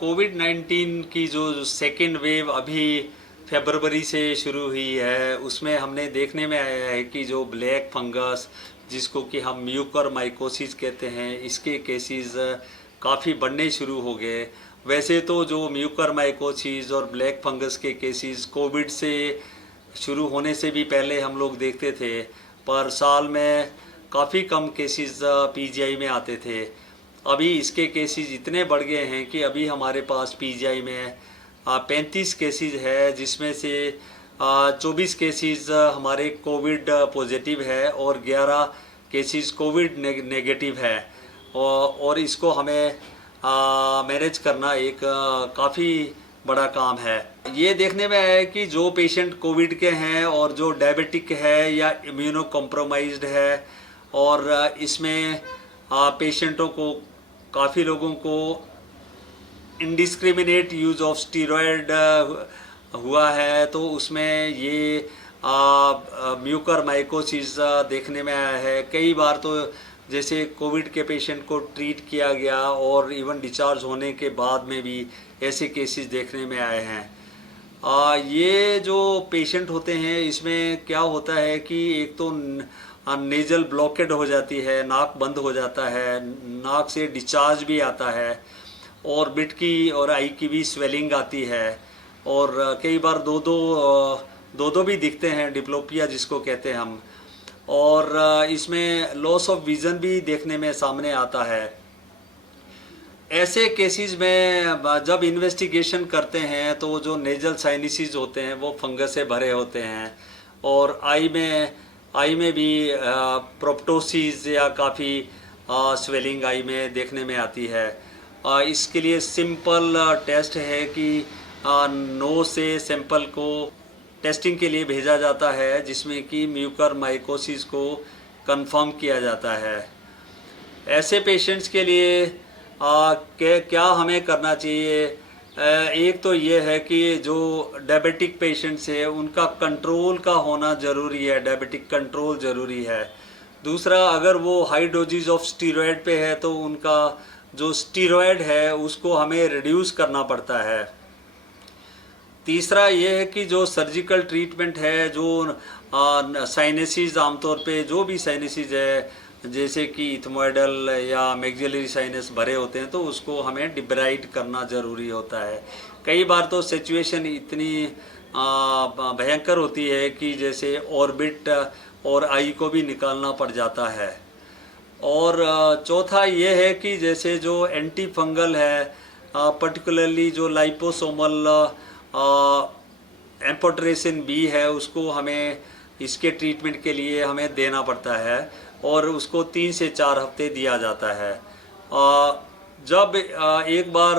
कोविड-19 की जो second wave अभी फरवरी से शुरू हुई है, उसमें हमने देखने में आया है कि जो ब्लैक फंगस, जिसको कि हम म्यूकरमाइकोसिस कहते हैं, इसके केसेस काफ़ी बढ़ने शुरू हो गए। वैसे तो जो म्यूकरमाइकोसिस और ब्लैक फंगस के केसेस कोविड से शुरू होने से भी पहले हम लोग देखते थे, पर साल में काफ़ी कम केसेस पीजीआई में आते थे। अभी इसके केसेस इतने बढ़ गए हैं कि अभी हमारे पास पीजीआई में 35 केसेस है, जिसमें से 24 केसेस हमारे कोविड पॉजिटिव है और 11 केसेस कोविड नेगेटिव है। और इसको हमें मैनेज करना एक काफ़ी बड़ा काम है। ये देखने में आया है कि जो पेशेंट कोविड के हैं और जो डायबिटिक है या इम्यूनो कॉम्प्रोमाइज्ड है, और इसमें पेशेंटों को, काफ़ी लोगों को इंडिस्क्रिमिनेट यूज़ ऑफ स्टीरॉयड हुआ है, तो उसमें ये म्यूकरमाइकोसिस देखने में आया है। कई बार तो जैसे कोविड के पेशेंट को ट्रीट किया गया और इवन डिस्चार्ज होने के बाद में भी ऐसे केसेस देखने में आए हैं। ये जो पेशेंट होते हैं, इसमें क्या होता है कि एक तो नेजल ब्लॉकेड हो जाती है, नाक बंद हो जाता है, नाक से डिस्चार्ज भी आता है, और बिट की और आई की भी स्वेलिंग आती है, और कई बार दो दो भी दिखते हैं, डिप्लोपिया जिसको कहते हैं हम। और इसमें लॉस ऑफ विज़न भी देखने में सामने आता है। ऐसे केसेस में जब इन्वेस्टिगेशन करते हैं तो जो नेजल साइनसिस होते हैं वो फंगस से भरे होते हैं, और आई में भी प्रोप्टोसिस या काफ़ी स्वेलिंग आई में देखने में आती है। इसके लिए सिंपल टेस्ट है कि नोज से सैंपल को टेस्टिंग के लिए भेजा जाता है, जिसमें कि म्यूकरमाइकोसिस को कंफर्म किया जाता है। ऐसे पेशेंट्स के लिए क्या हमें करना चाहिए? एक तो ये है कि जो डायबिटिक पेशेंट्स है उनका कंट्रोल का होना ज़रूरी है, डायबिटिक कंट्रोल ज़रूरी है। दूसरा, अगर वो हाई डोजेज ऑफ स्टीरॉयड पे है तो उनका जो स्टीरॉयड है उसको हमें रिड्यूस करना पड़ता है। तीसरा ये है कि जो सर्जिकल ट्रीटमेंट है, जो साइनसिस, आमतौर पे जो भी साइनसिस है, जैसे कि इथमोइडल या मैक्सिलरी साइनस भरे होते हैं, तो उसको हमें डिब्राइड करना ज़रूरी होता है। कई बार तो सिचुएशन इतनी भयंकर होती है कि जैसे ऑर्बिट और आई को भी निकालना पड़ जाता है। और चौथा ये है कि जैसे जो एंटी फंगल है, पर्टिकुलरली जो लाइपोसोमल एम्फोटेरेसिन बी है, उसको हमें इसके ट्रीटमेंट के लिए हमें देना पड़ता है, और उसको 3 से 4 हफ्ते दिया जाता है। जब एक बार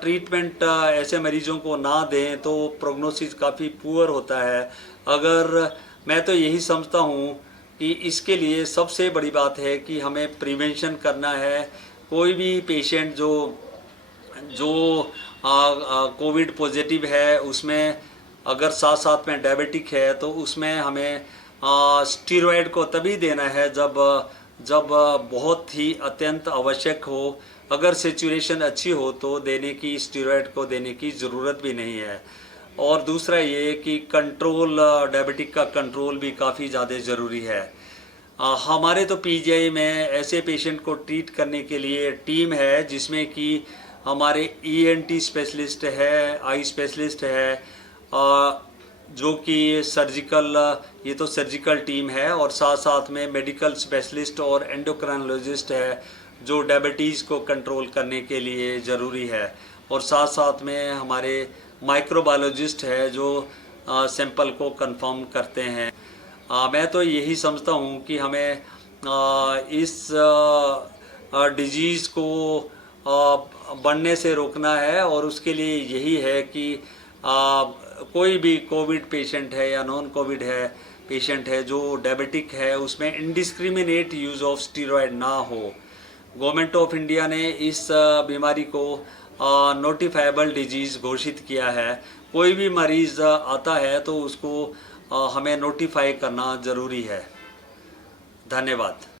ट्रीटमेंट ऐसे मरीजों को ना दें तो प्रोग्नोसिस काफ़ी पुअर होता है। अगर मैं तो यही समझता हूँ कि इसके लिए सबसे बड़ी बात है कि हमें प्रिवेंशन करना है। कोई भी पेशेंट जो कोविड पॉजिटिव है, उसमें अगर साथ साथ में डायबिटिक है, तो उसमें हमें स्टीरॉयड को तभी देना है जब बहुत ही अत्यंत आवश्यक हो। अगर सिचुएशन अच्छी हो तो स्टीरॉयड को देने की ज़रूरत भी नहीं है। और दूसरा ये कि कंट्रोल, डायबिटिक का कंट्रोल भी काफ़ी ज़्यादा ज़रूरी है। हमारे तो पीजीआई में ऐसे पेशेंट को ट्रीट करने के लिए टीम है, जिसमें कि हमारे ईएनटी स्पेशलिस्ट है, आई स्पेशलिस्ट है, जो कि सर्जिकल, ये तो सर्जिकल टीम है, और साथ साथ में मेडिकल स्पेशलिस्ट और एंडोक्राइनोलॉजिस्ट है, जो डायबिटीज़ को कंट्रोल करने के लिए ज़रूरी है। और साथ साथ में हमारे माइक्रोबायोलॉजिस्ट है, जो सैंपल को कंफर्म करते हैं। मैं तो यही समझता हूँ कि हमें इस डिजीज़ को बढ़ने से रोकना है, और उसके लिए यही है कि कोई भी कोविड पेशेंट है या नॉन कोविड है पेशेंट है जो डायबिटिक है, उसमें इंडिस्क्रिमिनेट यूज़ ऑफ स्टीरॉयड ना हो। गवर्नमेंट ऑफ इंडिया ने इस बीमारी को नोटिफाइबल डिजीज़ घोषित किया है। कोई भी मरीज़ आता है तो उसको हमें नोटिफाई करना ज़रूरी है। धन्यवाद।